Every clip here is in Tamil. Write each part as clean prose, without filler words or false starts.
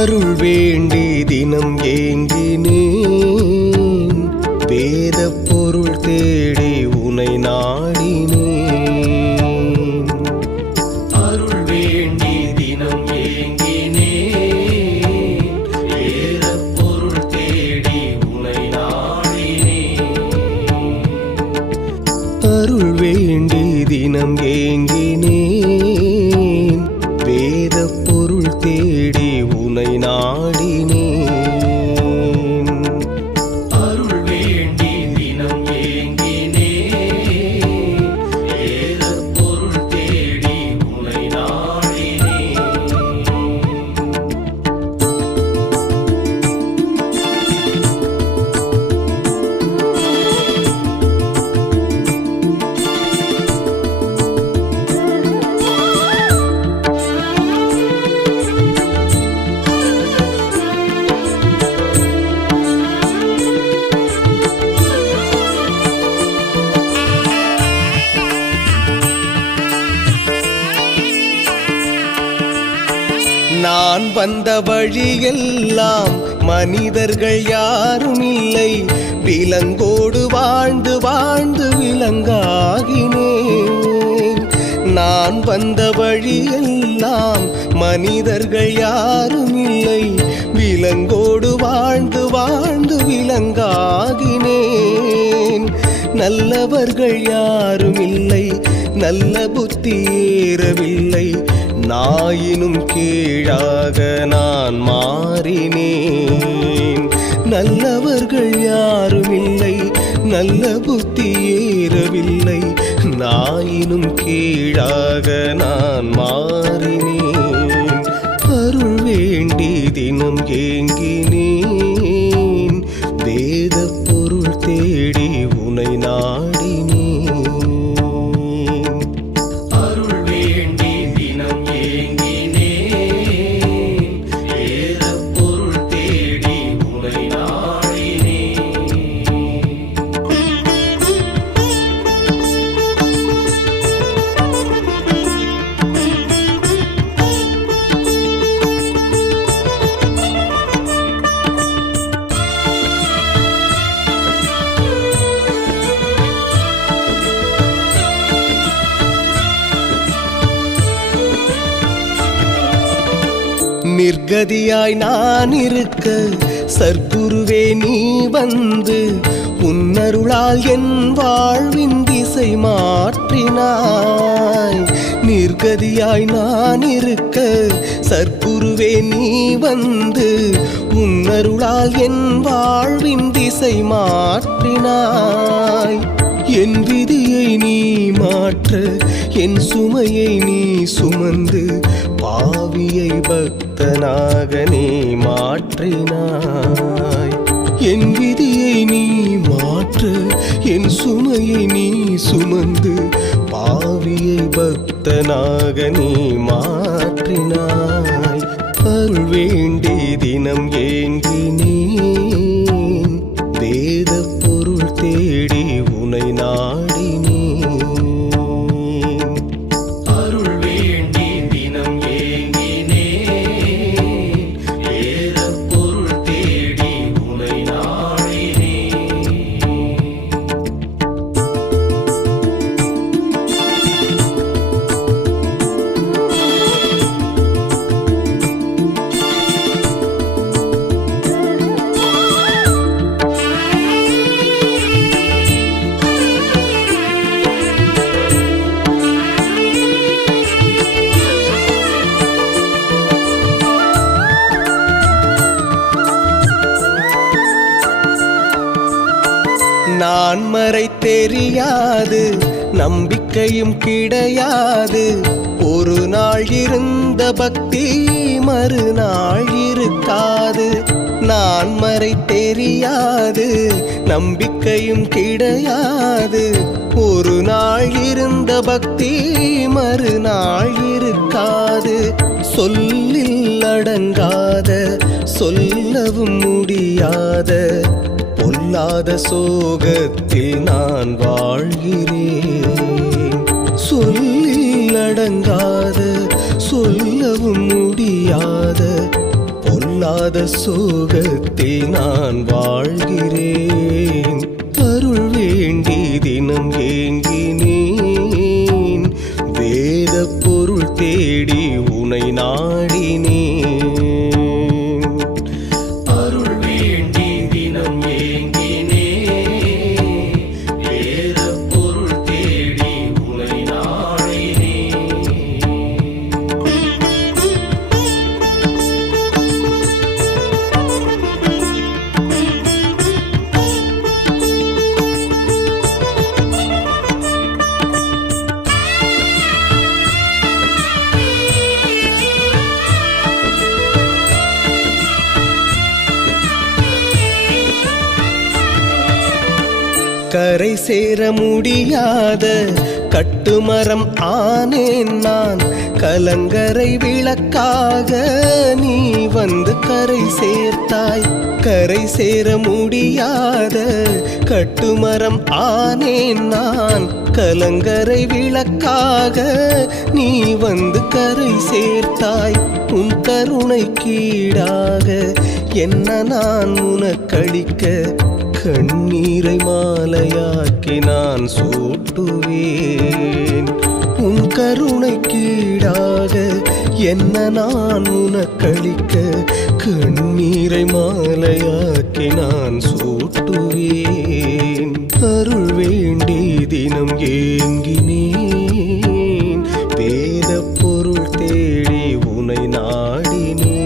அருள் வேண்டி தினம் ஏங்கினேன், வேத பொருள் தேடி உனை நாடினேன். அருள் வேண்டி தினம் ஏங்கினேன், வேத பொருள் தேடி உனை நாடினேன். அருள் வேண்டி தினம் ஏங்கினேன், வேத பொருள் தேடி உனை நாடினேன். அருள் வேண்டி தினம் ஏங்கினேன், வேத பொருள் தேடி உனை நாடினேன். நான் வந்த வழியெல்லாம் மனிதர்கள் யாரும் இல்லை, விலங்கோடு வாழ்ந்து வாழ்ந்து விலங்காகினேன். நான் வந்த வழியெல்லாம் மனிதர்கள் யாரும் இல்லை, விலங்கோடு வாழ்ந்து வாழ்ந்து விலங்காகினேன். நல்லவர்கள் யாரும் இல்லை, நல்ல புத்தி ஏறவில்லை, நாயினும் கீழாக நான் மாறினேன். நல்லவர்கள் யாரும் இல்லை, நல்ல புத்தி ஏறவில்லை, நாயினும் கீழாக நான் மாறினேன். அருள் வேண்டி தினம் ஏங்கினேன், வேத பொருள் தேடி உனை நாடினேன். நிர்கதியாய் நான் இருக்க சர்க்குருவே நீ வந்து உன்னருளால் என் வாழ்வின் திசை மாற்றினாய். நிர்கதியாய் நான் இருக்க சர்க்குருவே நீ வந்து உன்னருளால் என் வாழ்வின் திசை மாற்றினாய். என் விதியை நீ மாற்ற என் சுமையை நீ சுமந்து பாவியை பக்தனாக நீ மாற்றினாய். என் விதியை நீ மாற்ற என் சுமையை நீ சுமந்து பாவியை பக்தனாக நீ மாற்றினாய். அருள் வேண்டி தினம் ஏங்கினேன், வேத பொருள் தேடி உனை நாடினேன். நான் மறை தெரியாது, நம்பிக்கையும் கிடையாது, ஒரு நாள் இருந்த பக்தி மறுநாள் இருக்காது. நான் மறை தெரியாது, நம்பிக்கையும் கிடையாது, ஒரு நாள் இருந்த பக்தி மறுநாள் இருக்காது. சொல்லில் அடங்காத சொல்லவும் முடியாத பொல்லாத சோகத்தில் நான் வாழ்கிறேன். சொல்லில் அடங்காத சொல்லவும் முடியாத பொல்லாத பொல்லாத சோகத்தில் நான் வாழ்கிறேன். அருள் வேண்டி தினம் ஏங்கினேன். வேத பொருள் தேடி உனை நாடினேன். அருள் வேண்டி தினம் ஏங்கினேன். வேத பொருள் தேடி உனை நாடினேன். கரை சேர முடியாத கட்டுமரம் ஆனேன் நான். கலங்கரை விளக்காக நீ வந்து கரை சேர்த்தாய். கரை சேர முடியாத கட்டுமரம் ஆனேன் நான். கலங்கரை விளக்காக நீ வந்து கரை சேர்த்தாய். உன் கருணை கீடாக என்ன நான் உனக்களிக்க கண்ணீரை மாலையாக்கி நான் சூட்டுவேன். உன் கருணை கீடாக என்ன நான் உனக்களிக்க கண்ணீரை மாலையாக்கி நான் சூட்டுவேன். அருள் வேண்டி தினம் ஏங்கினேன். வேத பொருள் தேடி உனை நாடினேன்.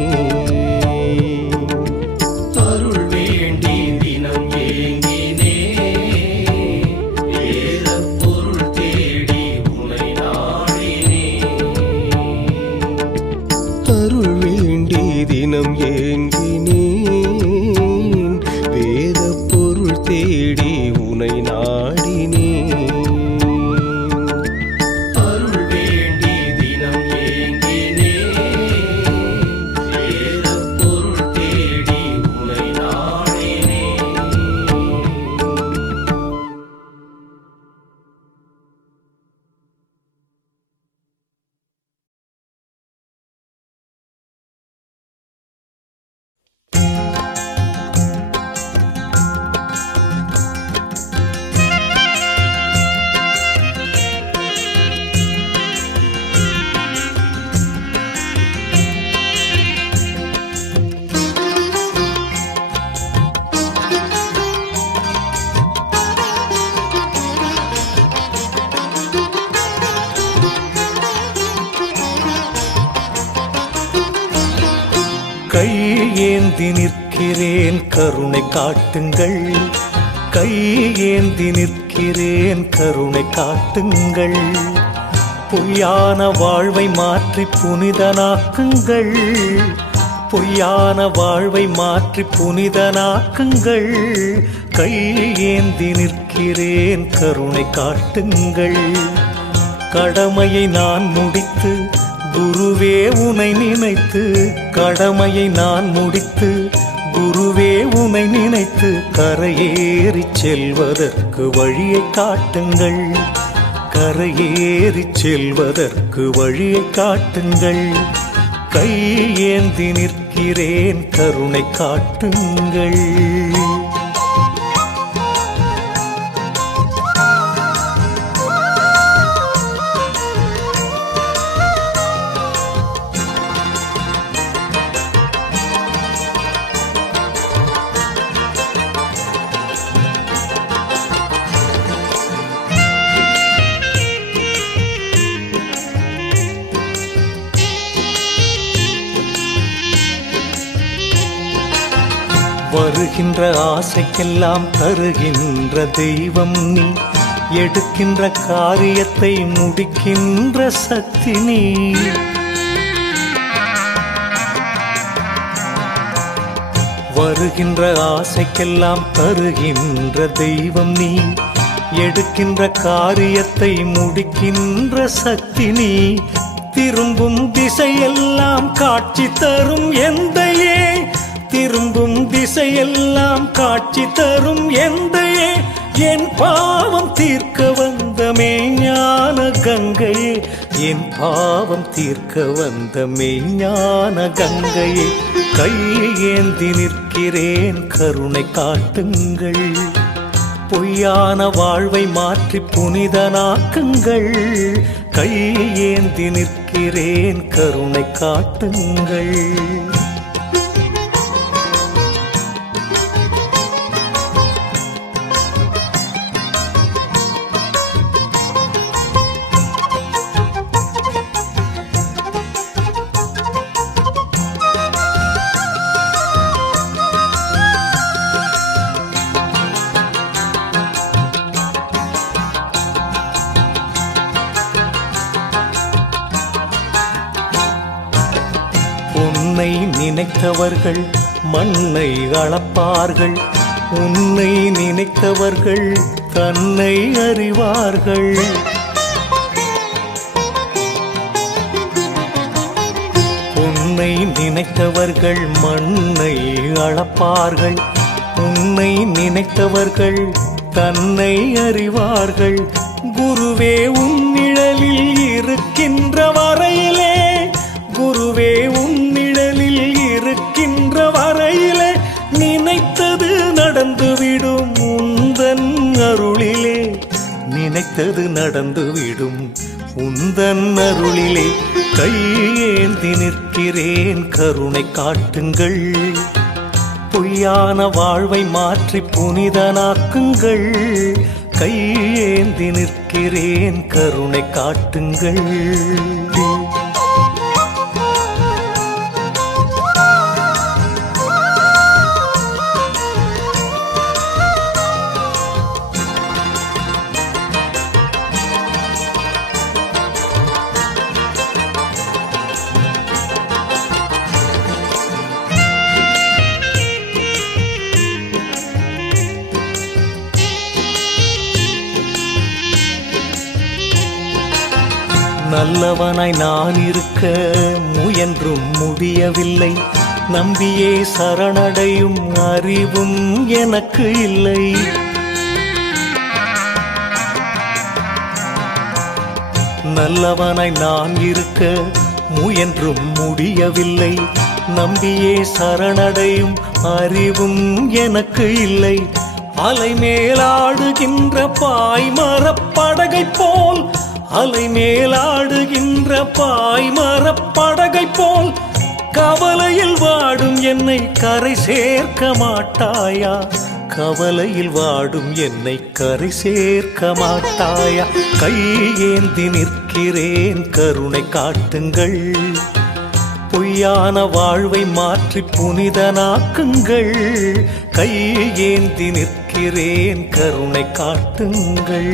அருள் வேண்டி தினம் ஏங்கினேன். வேத பொருள் தேடி உனை நாடினேன். அருள் வேண்டி தினம் ஏங்கினேன். வேத பொருள் தேடி உனை நாடினேன். அருள் வேண்டி தினம் ஏங்கினேன். வேத பொருள் தேடி உனை நாடினேன். கையேந்தி நிற்கிறேன் கருணை காட்டுங்கள். கையேந்தி நிற்கிறேன் கருணை காட்டுங்கள். பொய்யான வாழ்வை மாற்றி புனிதனாக்குங்கள். பொய்யான வாழ்வை மாற்றி புனிதனாக்குங்கள். கையேந்தி நிற்கிறேன் கருணை காட்டுங்கள். கடமையை நான் முடித்து குருவே உனை நினைத்து, கடமையை நான் முடித்து குருவே உனை நினைத்து கரையேறிச் செல்வதற்கு வழியை காட்டுங்கள். கரையேறிச் செல்வதற்கு வழியை காட்டுங்கள். கையேந்தி நிற்கிறேன் கருணை காட்டுங்கள். வருகின்ற ஆசைக்கெல்லாம் தருகின்ற தெய்வம் நீ. எடுக்கின்ற காரியத்தை முடிக்கின்ற சக்தி நீ. வருகின்ற ஆசைக்கெல்லாம் தருகின்ற தெய்வம் நீ. எடுக்கின்ற காரியத்தை முடிக்கின்ற சக்தி நீ. திரும்பும் திசையெல்லாம் காட்சி தரும் எந்தையே. திரும்பும் திசையெல்லாம் காட்சி தரும் எந்தையே. என் பாவம் தீர்க்க வந்த மெய்ஞான கங்கையே, என் பாவம் தீர்க்க வந்த மெய்ஞான கங்கையே, கையேந்தி நிற்கிறேன் கருணை காட்டுங்கள். பொய்யான வாழ்வை மாற்றி புனிதனாக்குங்கள். கையேந்தி நிற்கிறேன் கருணை காட்டுங்கள். உன்னை நினைத்தவர்கள் மண்ணை அளப்பார்கள். உன்னை நினைத்தவர்கள் தன்னை அறிவார்கள். உன்னை நினைத்தவர்கள் மண்ணை அளப்பார்கள். உன்னை நினைத்தவர்கள் தன்னை அறிவார்கள். குருவே உன் நிழலில் இருக்கின்ற வரையிலே, குருவே உன் நிழலில் இருக்கின்ற வரையிலே, நினைத்தது நடந்துவிடும் உந்தன் அருளிலே, நினைத்தது நடந்துவிடும் உந்தன் அருளிலே. கையேந்தி நிற்கிறேன் கருணை காட்டுங்கள். பொய்யான வாழ்வை மாற்றி புனிதனாக்குங்கள். கையேந்தி நிற்கிறேன் கருணை காட்டுங்கள். நல்லவனாய் நான் இருக்க முயன்றும் முடியவில்லை. நம்பியே சரணடையும் அறிவும் எனக்கு இல்லை. நல்லவனாய் நான் இருக்க முயன்றும் முடியவில்லை. நம்பியே சரணடையும் அறிவும் எனக்கு இல்லை. அலை மேலாடுகின்ற பாய்மரப்படகை போல், அலை மேலாடுகின்ற பாய்மரப்படகை போல், கவலையில் வாடும் என்னை கரை சேர்க்க மாட்டாயா? கவலையில் வாடும் என்னை கரை சேர்க்க மாட்டாயா? கையேந்தி நிற்கிறேன் கருணை காட்டுங்கள். பொய்யான வாழ்வை மாற்றி புனிதனாக்குங்கள். கையேந்தி நிற்கிறேன் கருணை காட்டுங்கள்.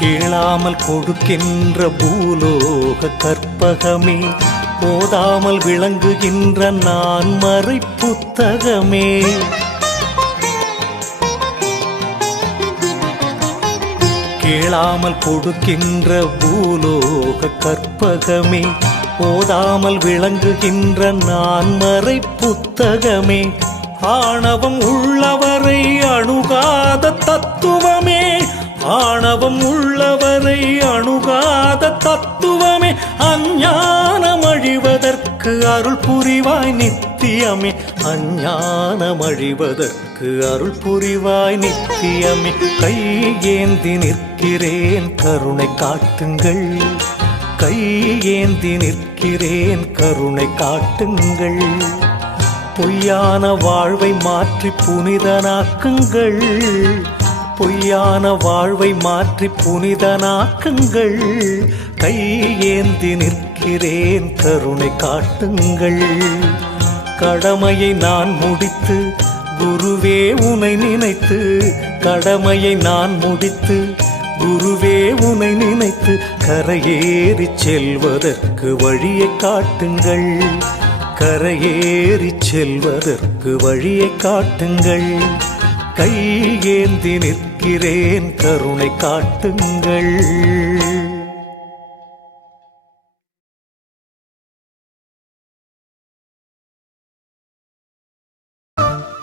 கேளாமல் கொடுக்கின்ற பூலோக கற்பகமே, போதாமல் விளங்குகின்ற நான் மறை புத்தகமே. கேளாமல் கொடுக்கின்ற பூலோக கற்பகமே, போதாமல் விளங்குகின்ற நான் மறை புத்தகமே. ஆணவம் உள்ளவரை அணுகாத தத்துவமே, ஆணவம் உள்ளவரை அணுகாத தத்துவமே. அஞ்ஞானம் அழிவதற்கு அருள் புரிவாய் நித்தியமே, அஞ்ஞானம் அழிவதற்கு அருள் புரிவாய் நித்தியமே. கையேந்தி நிற்கிறேன் கருணை காட்டுங்கள். கையேந்தி நிற்கிறேன் கருணை காட்டுங்கள். பொய்யான வாழ்வை மாற்றி புனிதனாக்குங்கள். பொய்யான வாழ்வை மாற்றி புனிதனாக்குங்கள். கையேந்தி நிற்கிறேன் கருணை காட்டுங்கள். கடமையை நான் முடித்து குருவே உனை நினைத்து கடமையை நான் முடித்து குருவே உனை நினைத்து கரையேறி செல்வதற்கு வழியை காட்டுங்கள். கரையேறி செல்வதற்கு வழியை காட்டுங்கள். கையேந்தி நிற்கிறேன் கருணை காட்டுங்கள்.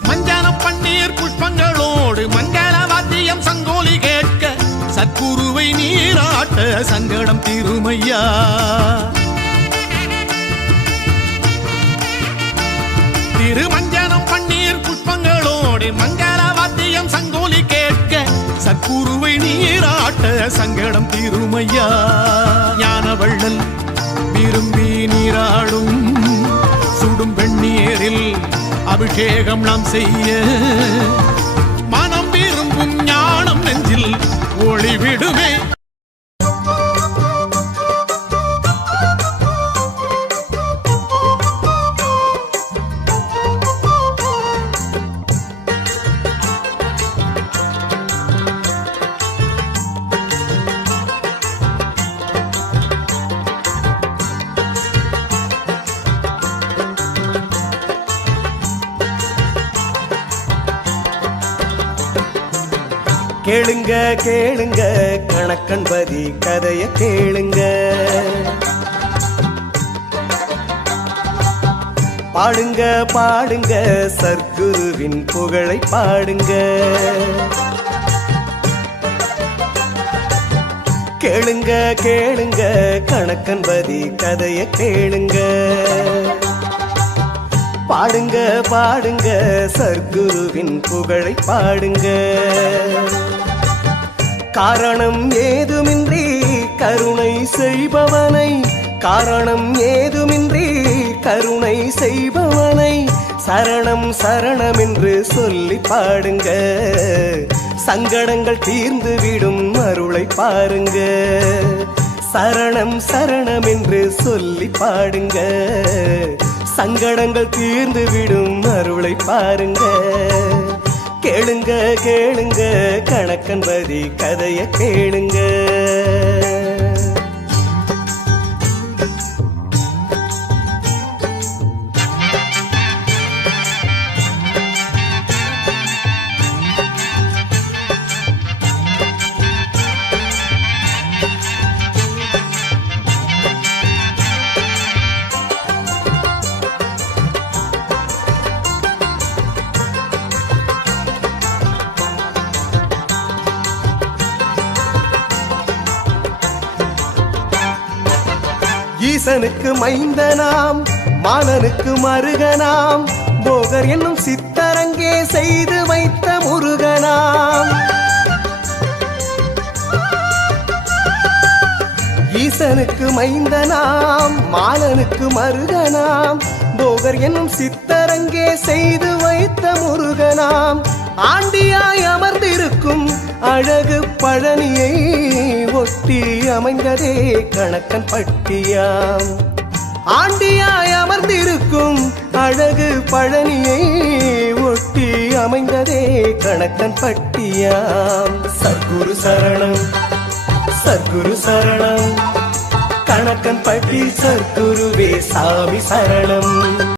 மஞ்சனம் பன்னீர் புஷ்பங்களோடு மங்கள வாத்தியம் சங்கோலி கேட்க சத்குருவை நீராட்ட சங்கடம் தீருமையா. திருமஞ்சனம் பன்னீர் புஷ்பங்களோடு மங்கள வாத்தியம் சங்கோலி கேட்க சத்குருவை நீராட்ட சங்கடம் தீருமையா. ஞானவள்ளல் விரும்பி நீராடும் சுடும் வெண்ணீரில் அபிஷேகம் நாம் செய்ய மனம் விரும்பும் ஞானம் நெஞ்சில் ஒளிவிடுமே. கேளுங்க கேளுங்க கணக்கன்பதி கதைய கேளுங்க. பாடுங்க பாடுங்க சர்க்குருவின் புகழை பாடுங்க. கேளுங்க கேளுங்க கணக்கன்பதி கதைய கேளுங்க. பாடுங்க பாடுங்க சர்க்குருவின் புகழை பாடுங்க. காரணம் ஏதுமின்றி கருணை செய்பவனை, காரணம் ஏதுமின்றி கருணை செய்பவனை சரணம் சரணம் என்று சொல்லி பாடுங்க. சங்கடங்கள் தீர்ந்து விடும் அருளை பாருங்க. சரணம் சரணம் என்று சொல்லி பாடுங்க. சங்கடங்கள் தீர்ந்து விடும் அருளை பாருங்க. கேளுங்க கேளுங்க கணக்கன்பதி கதைய கேளுங்க. ஈசனுக்கு மைந்தனாம் மாலனுக்கு மருகனாம் போகர் என்னும் சித்தரங்கே செய்து வைத்த முருகனாம். ஈசனுக்கு மைந்தனாம் மாலனுக்கு மருகனாம் போகர் என்னும் சித்தரங்கே செய்து வைத்த முருகனாம். ஆண்டியாய் அமர்ந்திருக்கும் அழகு பழனியை ஒட்டி அமைந்ததே கணக்கன் பட்டியாம். ஆண்டியாய் அமர்ந்திருக்கும் அழகு பழனியை ஒட்டி அமைந்ததே கணக்கன் பட்டியாம். சத்குரு சரணம் சத்குரு சரணம் கணக்கன் பட்டி சத்குருவே சாமி சரணம்.